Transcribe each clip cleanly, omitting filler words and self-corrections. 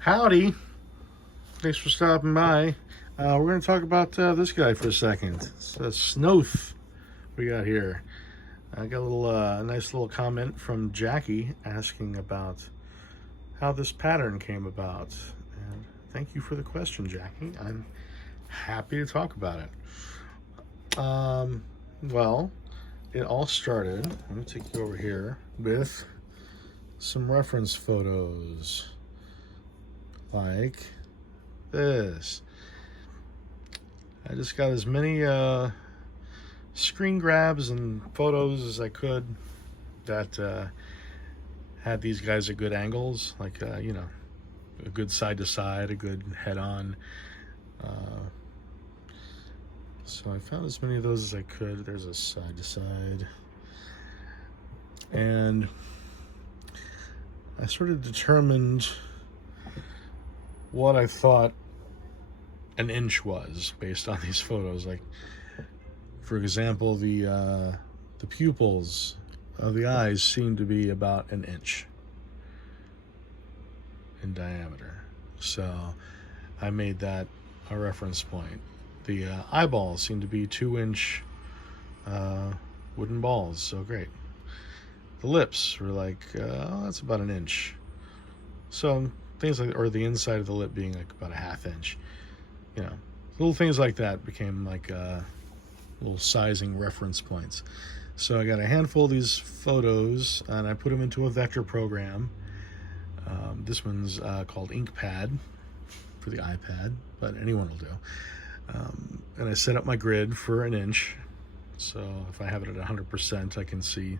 Howdy. Thanks for stopping by. We're going to talk about this guy for a second. It's a Snowth we got here. I got a little nice little comment from Jackie asking about how this pattern came about. And thank you for the question, Jackie. I'm happy to talk about it. Well, it all started, let me take you over here, with some reference photos like this. I just got as many screen grabs and photos as I could that had these guys at good angles, like you know, a good side to side, a good head on. So I found as many of those as I could. There's a side to side, and I sort of determined what I thought an inch was based on these photos. Like, for example, the pupils of the eyes seem to be about an inch in diameter. So I made that a reference point. The eyeballs seem to be 2-inch wooden balls. So great. The lips were like, oh, that's about an inch. So things like, or the inside of the lip being like about a 1/2 inch. You know, little things like that became like little sizing reference points. So I got a handful of these photos and I put them into a vector program. This one's called InkPad for the iPad, but anyone will do. And I set up my grid for an inch. So if I have it at 100%, I can see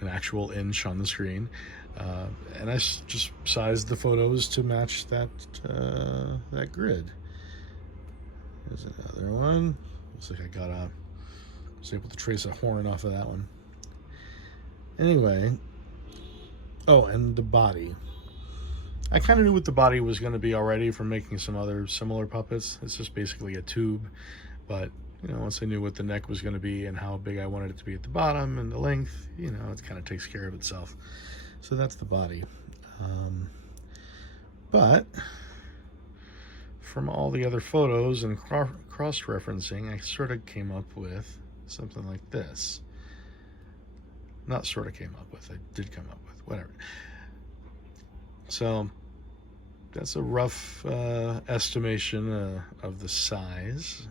an actual inch on the screen. And I just sized the photos to match that that grid. There's another one. Looks like I was able to trace a horn off of that one. Anyway, oh, and the body. I kind of knew what the body was going to be already from making some other similar puppets. It's just basically a tube, but you know, once I knew what the neck was going to be and how big I wanted it to be at the bottom and the length, you know, it kind of takes care of itself. So that's the body. But from all the other photos and cross-referencing, I sort of came up with something like this. Not sort of came up with, I did come up with, whatever. So that's a rough estimation of the size.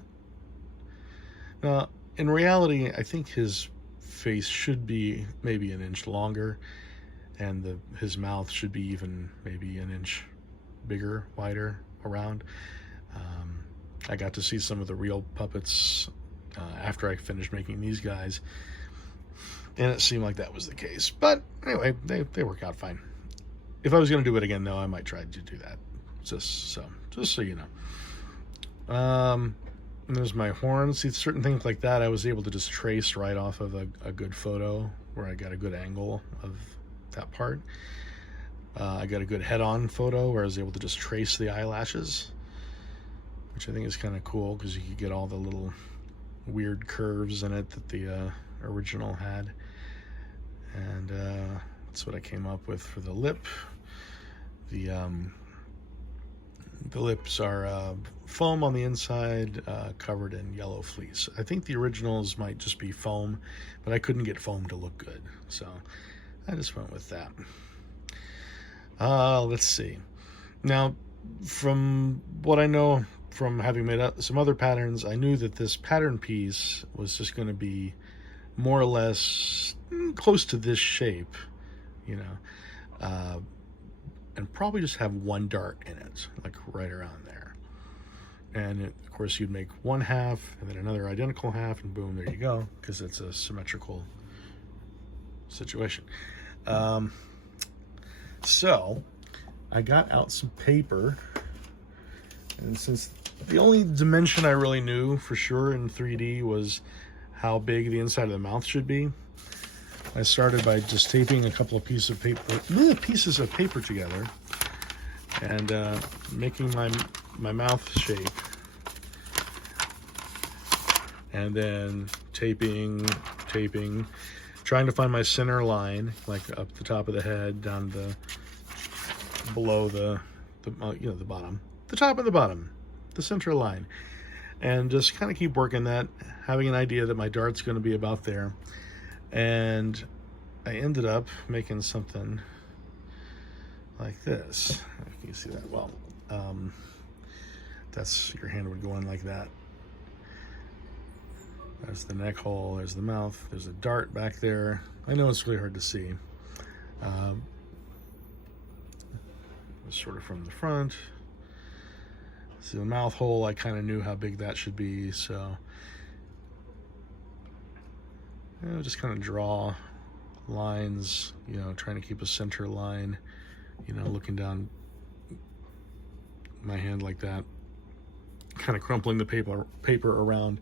Now, in reality, I think his face should be maybe an inch longer, and his mouth should be even maybe an inch bigger, wider around. I got to see some of the real puppets after I finished making these guys, and it seemed like that was the case. But anyway, they work out fine. If I was going to do it again, though, I might try to do that, just so you know. And there's my horns. See, certain things like that I was able to just trace right off of a good photo where I got a good angle of that part. I got a good head-on photo where I was able to just trace the eyelashes, which I think is kind of cool because you could get all the little weird curves in it that the original had. And that's what I came up with for the lip. The lips are foam on the inside, covered in yellow fleece. I think the originals might just be foam, but I couldn't get foam to look good, so I just went with that. Let's see. Now, from what I know from having made up some other patterns, I knew that this pattern piece was just going to be more or less close to this shape, you know, and probably just have one dart in it, like right around there. And of course, you'd make one half and then another identical half, and boom, there you go, because it's a symmetrical situation. So I got out some paper, and since the only dimension I really knew for sure in 3D was how big the inside of the mouth should be, I started by just taping a couple of pieces of paper together and making my mouth shape, and then taping, trying to find my center line, like up the top of the head, down below the you know, the bottom, the top and the bottom, the center line, and just kind of keep working that, having an idea that my dart's going to be about there. And I ended up making something like this. If you see that well, that's, your hand would go in like that. There's the neck hole, there's the mouth, there's a dart back there. I know it's really hard to see. Sort of from the front. See the mouth hole, I kind of knew how big that should be, so you know, just kind of draw lines, you know, trying to keep a center line, you know, looking down my hand like that, kind of crumpling the paper around.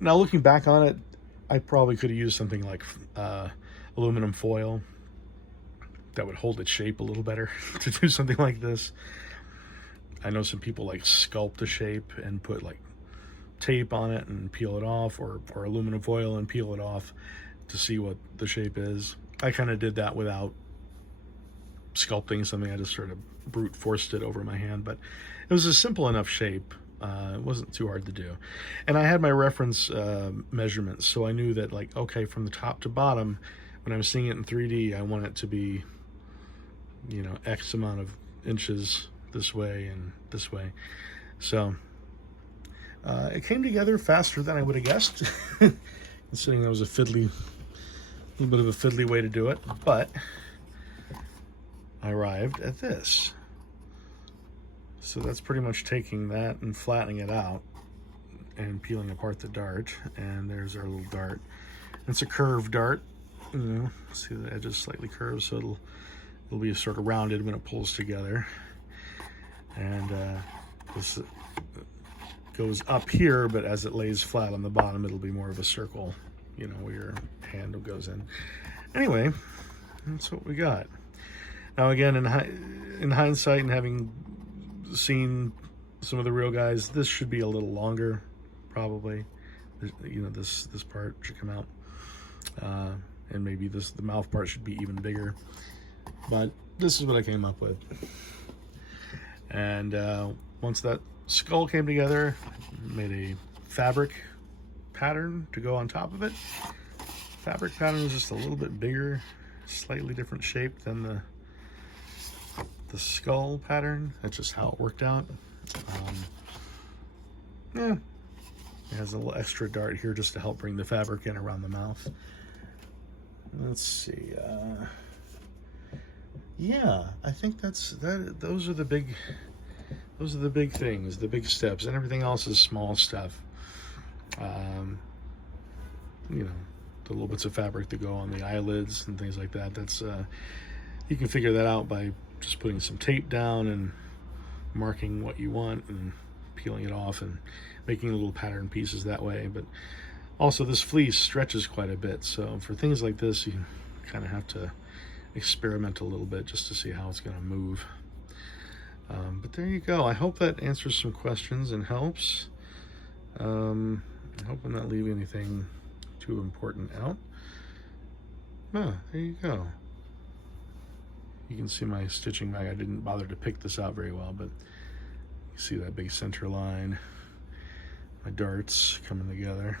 Now looking back on it, I probably could have used something like aluminum foil that would hold its shape a little better to do something like this. I know some people like sculpt a shape and put like tape on it and peel it off, or aluminum foil and peel it off to see what the shape is. I kind of did that without sculpting something. I just sort of brute forced it over my hand, but it was a simple enough shape. It wasn't too hard to do. And I had my reference measurements, so I knew that, like, okay, from the top to bottom, when I'm seeing it in 3D, I want it to be, you know, X amount of inches this way and this way. So it came together faster than I would have guessed, considering that was a little bit of a fiddly way to do it, but I arrived at this. So that's pretty much taking that and flattening it out and peeling apart the dart. And there's our little dart. It's a curved dart, you know, see the edge is slightly curved, so it'll be sort of rounded when it pulls together. And this goes up here, but as it lays flat on the bottom, it'll be more of a circle, you know, where your handle goes in. Anyway, that's what we got. Now again, in hindsight and having seen some of the real guys, this should be a little longer, probably. You know, this part should come out, and maybe the mouth part should be even bigger. But this is what I came up with. And once that skull came together, made a fabric pattern to go on top of it. Fabric pattern is just a little bit bigger, slightly different shape than the skull pattern. That's just how it worked out. Yeah, it has a little extra dart here just to help bring the fabric in around the mouth. Let's see. Yeah, I think those are the big things, the big steps, and everything else is small stuff. You know, the little bits of fabric that go on the eyelids and things like that. That's you can figure that out by just putting some tape down and marking what you want and peeling it off and making little pattern pieces that way. But also this fleece stretches quite a bit, so for things like this you kind of have to experiment a little bit just to see how it's going to move. But there you go. I hope that answers some questions and helps. I hope I'm not leaving anything too important out. There you go. You can see my stitching bag. I didn't bother to pick this out very well, but you see that big center line. My darts coming together.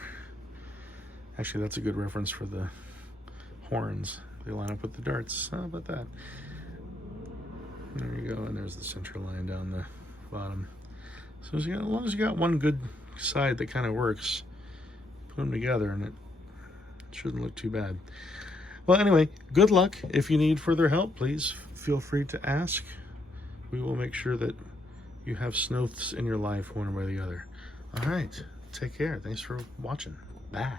Actually, that's a good reference for the horns. They line up with the darts. How about that? There you go, and there's the center line down the bottom. So as long as you got one good side that kind of works, put them together and it shouldn't look too bad. Well, anyway, good luck. If you need further help, please feel free to ask. We will make sure that you have Snowths in your life one way or the other. All right, take care. Thanks for watching. Bye.